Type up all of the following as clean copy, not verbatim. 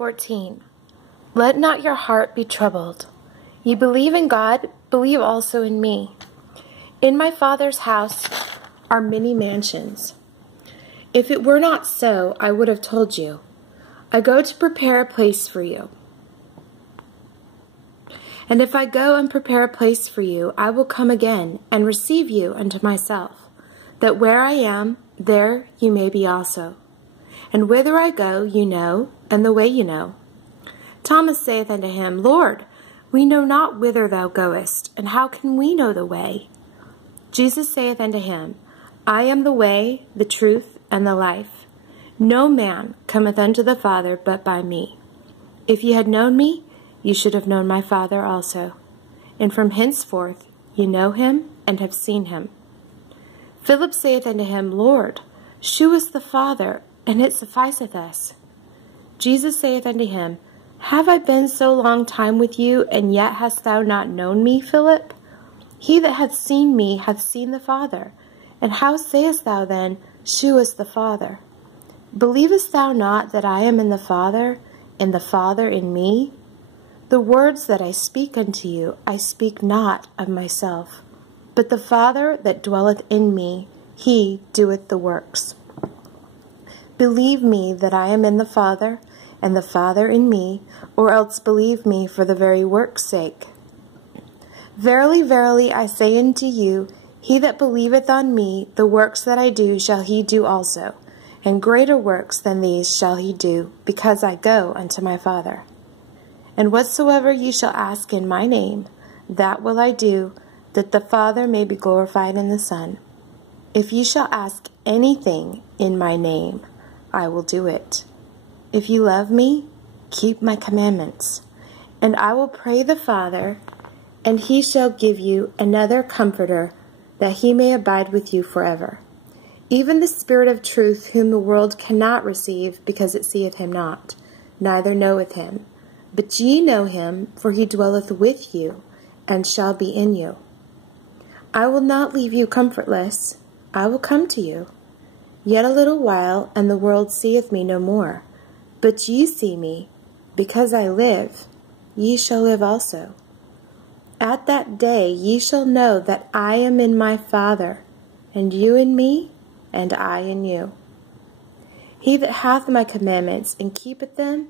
14. Let not your heart be troubled. Ye believe in God, believe also in me. In my Father's house are many mansions. If it were not so, I would have told you. I go to prepare a place for you. And if I go and prepare a place for you, I will come again and receive you unto myself, that where I am, there you may be also. And whither I go, you know, and the way you know. Thomas saith unto him, Lord, we know not whither thou goest, and how can we know the way? Jesus saith unto him, I am the way, the truth, and the life. No man cometh unto the Father but by me. If ye had known me, ye should have known my Father also. And from henceforth ye know him, and have seen him. Philip saith unto him, Lord, shew us the Father, and it sufficeth us. Jesus saith unto him, Have I been so long time with you, and yet hast thou not known me, Philip? He that hath seen me hath seen the Father. And how sayest thou then, Shew us the Father? Believest thou not that I am in the Father, and the Father in me? The words that I speak unto you, I speak not of myself, but the Father that dwelleth in me, he doeth the works. Believe me that I am in the Father, and the Father in me, or else believe me for the very work's sake. Verily, verily, I say unto you, he that believeth on me, the works that I do shall he do also, and greater works than these shall he do, because I go unto my Father. And whatsoever ye shall ask in my name, that will I do, that the Father may be glorified in the Son. If ye shall ask anything in my name, I will do it. If ye love me, keep my commandments. And I will pray the Father, and he shall give you another Comforter, that he may abide with you forever. Even the Spirit of truth, whom the world cannot receive, because it seeth him not, neither knoweth him. But ye know him, for he dwelleth with you, and shall be in you. I will not leave you comfortless. I will come to you. Yet a little while, and the world seeth me no more. But ye see me, because I live, ye shall live also. At that day ye shall know that I am in my Father, and you in me, and I in you. He that hath my commandments, and keepeth them,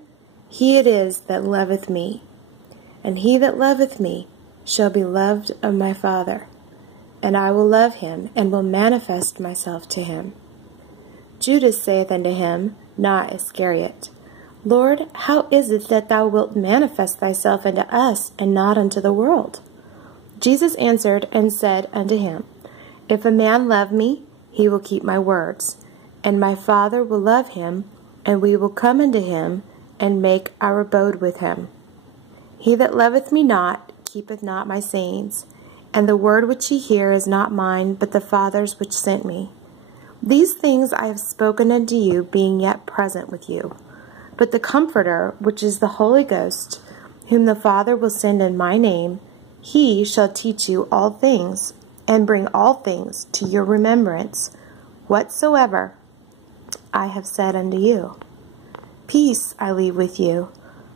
he it is that loveth me. And he that loveth me shall be loved of my Father, and I will love him, and will manifest myself to him. Judas saith unto him, not Iscariot, Lord, how is it that thou wilt manifest thyself unto us, and not unto the world? Jesus answered and said unto him, If a man love me, he will keep my words, and my Father will love him, and we will come unto him, and make our abode with him. He that loveth me not, keepeth not my sayings, and the word which ye hear is not mine, but the Father's which sent me. These things I have spoken unto you, being yet present with you. But the Comforter, which is the Holy Ghost, whom the Father will send in my name, he shall teach you all things, and bring all things to your remembrance, whatsoever I have said unto you. Peace I leave with you,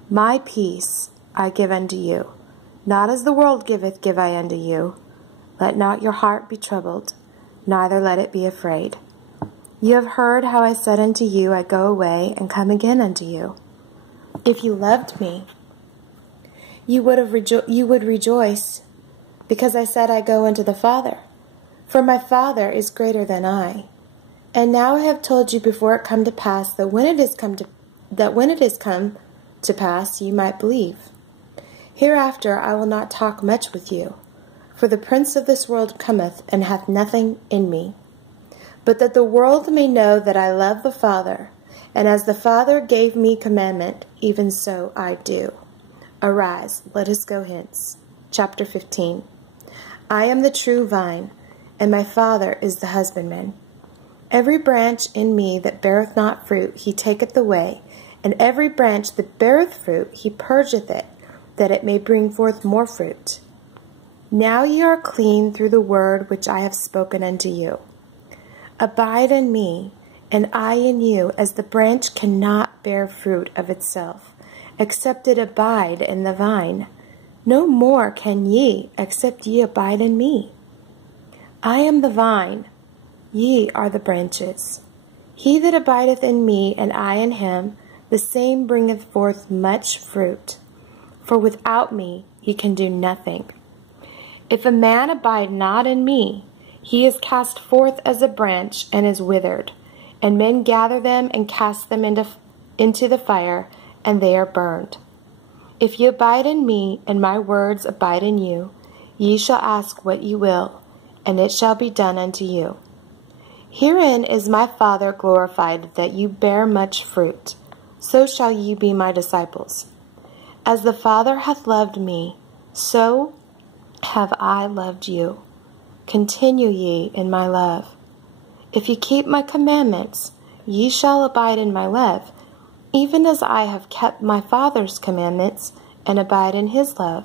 my peace I give unto you. Not as the world giveth, give I unto you. Let not your heart be troubled, neither let it be afraid. You have heard how I said unto you, I go away, and come again unto you. If you loved me, you would rejoice, because I said, I go unto the Father. For my Father is greater than I. And now I have told you before it come to pass, that when it is come to pass, you might believe. Hereafter I will not talk much with you, for the prince of this world cometh, and hath nothing in me. But that the world may know that I love the Father, and as the Father gave me commandment, even so I do. Arise, let us go hence. Chapter 15. I am the true vine, and my Father is the husbandman. Every branch in me that beareth not fruit, he taketh away, and every branch that beareth fruit, he purgeth it, that it may bring forth more fruit. Now ye are clean through the word which I have spoken unto you. Abide in me, and I in you, as the branch cannot bear fruit of itself, except it abide in the vine. No more can ye, except ye abide in me. I am the vine, ye are the branches. He that abideth in me, and I in him, the same bringeth forth much fruit. For without me he can do nothing. If a man abide not in me, he is cast forth as a branch and is withered, and men gather them and cast them into the fire, and they are burned. If ye abide in me, and my words abide in you, ye shall ask what ye will, and it shall be done unto you. Herein is my Father glorified, that you bear much fruit, so shall ye be my disciples. As the Father hath loved me, so have I loved you. Continue ye in my love. If ye keep my commandments, ye shall abide in my love, even as I have kept my Father's commandments, and abide in his love.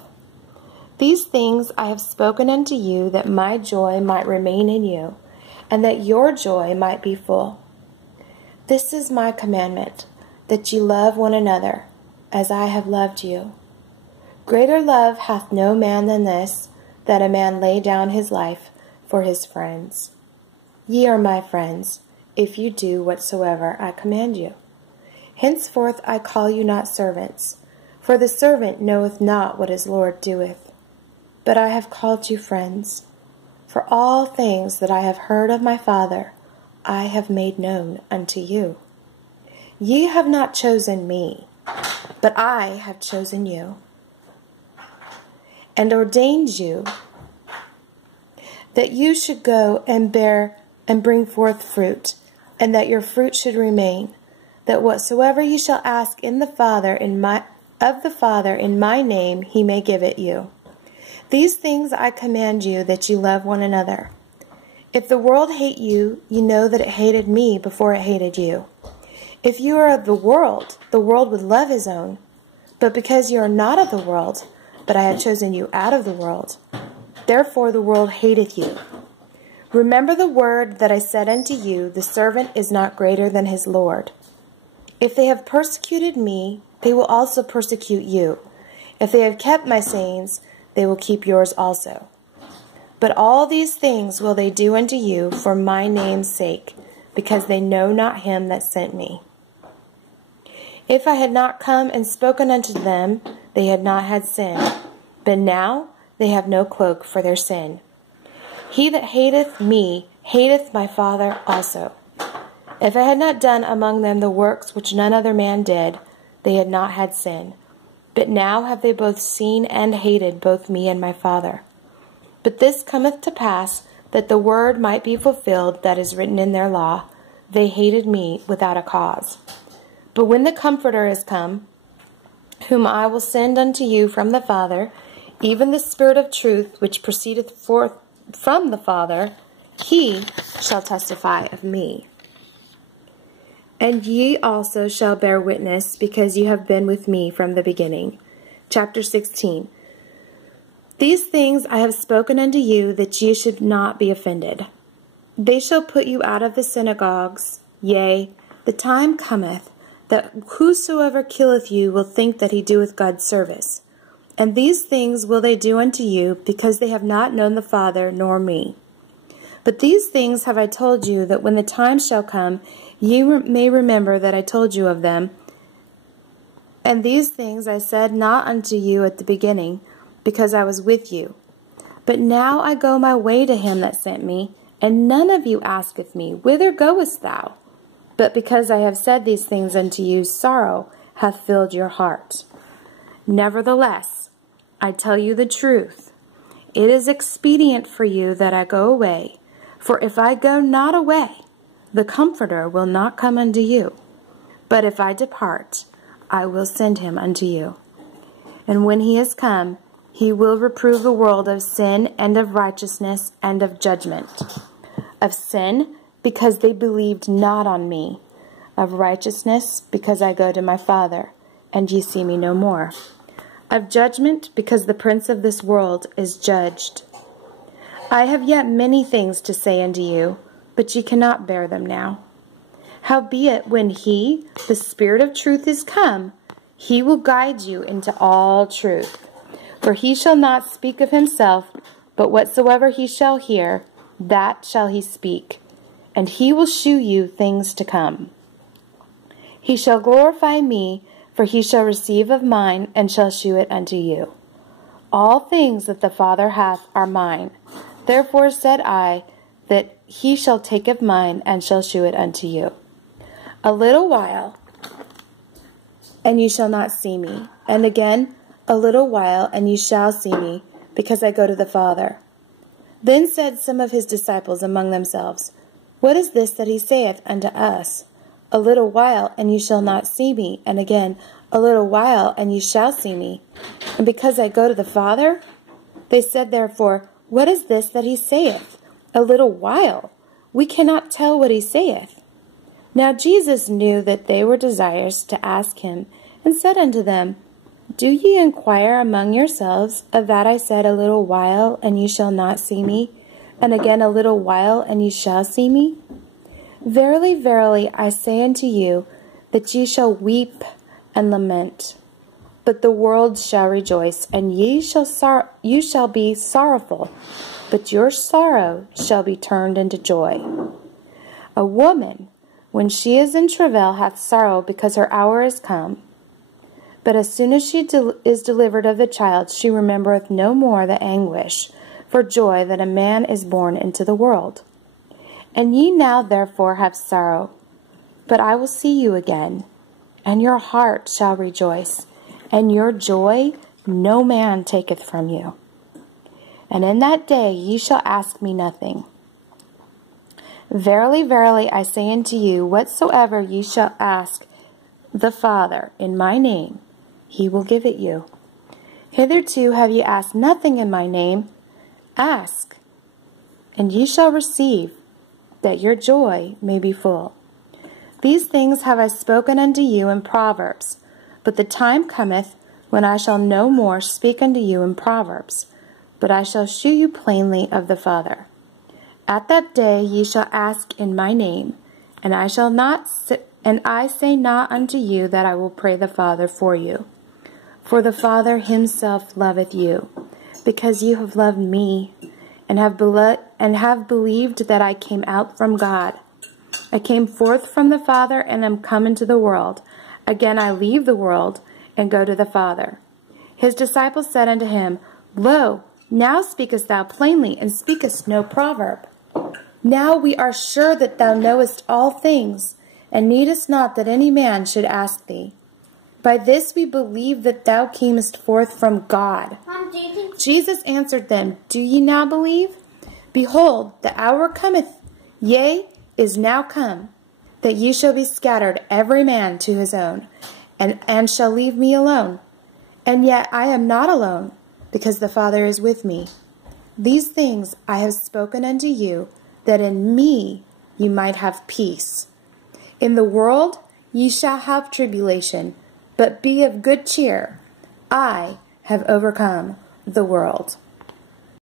These things I have spoken unto you, that my joy might remain in you, and that your joy might be full. This is my commandment, that ye love one another, as I have loved you. Greater love hath no man than this, that a man lay down his life for his friends. Ye are my friends, if you do whatsoever I command you. Henceforth I call you not servants, for the servant knoweth not what his Lord doeth. But I have called you friends, for all things that I have heard of my Father I have made known unto you. Ye have not chosen me, but I have chosen you, and ordained you, that you should go and bear and bring forth fruit, and that your fruit should remain, that whatsoever ye shall ask of the Father in my name, he may give it you. These things I command you, that you love one another. If the world hate you, you know that it hated me before it hated you. If you are of the world would love his own. But because you are not of the world, but I have chosen you out of the world, therefore the world hateth you. Remember the word that I said unto you, the servant is not greater than his Lord. If they have persecuted me, they will also persecute you. If they have kept my sayings, they will keep yours also. But all these things will they do unto you for my name's sake, because they know not him that sent me. If I had not come and spoken unto them, they had not had sin. But now they have no cloak for their sin. He that hateth me hateth my Father also. If I had not done among them the works which none other man did, they had not had sin. But now have they both seen and hated both me and my Father. But this cometh to pass, that the word might be fulfilled that is written in their law, they hated me without a cause. But when the Comforter is come, whom I will send unto you from the Father, even the Spirit of truth, which proceedeth forth from the Father, he shall testify of me. And ye also shall bear witness, because ye have been with me from the beginning. Chapter 16. These things I have spoken unto you, that ye should not be offended. They shall put you out of the synagogues. Yea, the time cometh, that whosoever killeth you will think that he doeth God service. And these things will they do unto you, because they have not known the Father nor me. But these things have I told you, that when the time shall come, ye may remember that I told you of them. And these things I said not unto you at the beginning, because I was with you. But now I go my way to him that sent me, and none of you asketh me, Whither goest thou? But because I have said these things unto you, sorrow hath filled your heart. Nevertheless, I tell you the truth. It is expedient for you that I go away. For if I go not away, the Comforter will not come unto you. But if I depart, I will send him unto you. And when he is come, he will reprove the world of sin and of righteousness and of judgment. Of sin, because they believed not on me. Of righteousness, because I go to my Father, and ye see me no more. Of judgment, because the prince of this world is judged. I have yet many things to say unto you, but ye cannot bear them now. Howbeit, when he, the Spirit of truth, is come, He will guide you into all truth. For he shall not speak of himself, but whatsoever he shall hear, that shall he speak, and he will shew you things to come. He shall glorify me, for he shall receive of mine, and shall shew it unto you. All things that the Father hath are mine. Therefore said I, that he shall take of mine, and shall shew it unto you. A little while, and you shall not see me. And again, a little while, and you shall see me, because I go to the Father. Then said some of his disciples among themselves, What is this that he saith unto us? A little while, and you shall not see me. And again, a little while, and you shall see me. And because I go to the Father? They said therefore, What is this that he saith? A little while. We cannot tell what he saith. Now Jesus knew that they were desirous to ask him, and said unto them, Do ye inquire among yourselves of that I said, A little while, and ye shall not see me, and again a little while, and ye shall see me? Verily, verily, I say unto you, that ye shall weep and lament, but the world shall rejoice, and you shall be sorrowful, but your sorrow shall be turned into joy. A woman, when she is in travail, hath sorrow, because her hour is come. But as soon as she is delivered of the child, she remembereth no more the anguish for joy that a man is born into the world. And ye now therefore have sorrow, but I will see you again, and your heart shall rejoice, and your joy no man taketh from you. And in that day ye shall ask me nothing. Verily, verily, I say unto you, whatsoever ye shall ask the Father in my name, he will give it you. Hitherto have ye asked nothing in my name. Ask, and ye shall receive, that your joy may be full. These things have I spoken unto you in Proverbs, but the time cometh when I shall no more speak unto you in Proverbs, but I shall shew you plainly of the Father. At that day ye shall ask in my name, and I say not unto you that I will pray the Father for you. For the Father himself loveth you, because you have loved me, and have believed that I came out from God. I came forth from the Father, and am come into the world. Again I leave the world, and go to the Father. His disciples said unto him, Lo, now speakest thou plainly, and speakest no proverb. Now we are sure that thou knowest all things, and needest not that any man should ask thee. By this we believe that thou camest forth from God. Mom, do you think... Jesus answered them, Do ye now believe? Behold, the hour cometh, yea, is now come, that ye shall be scattered every man to his own, and shall leave me alone. And yet I am not alone, because the Father is with me. These things I have spoken unto you, that in me ye might have peace. In the world ye shall have tribulation, but be of good cheer. I have overcome the world.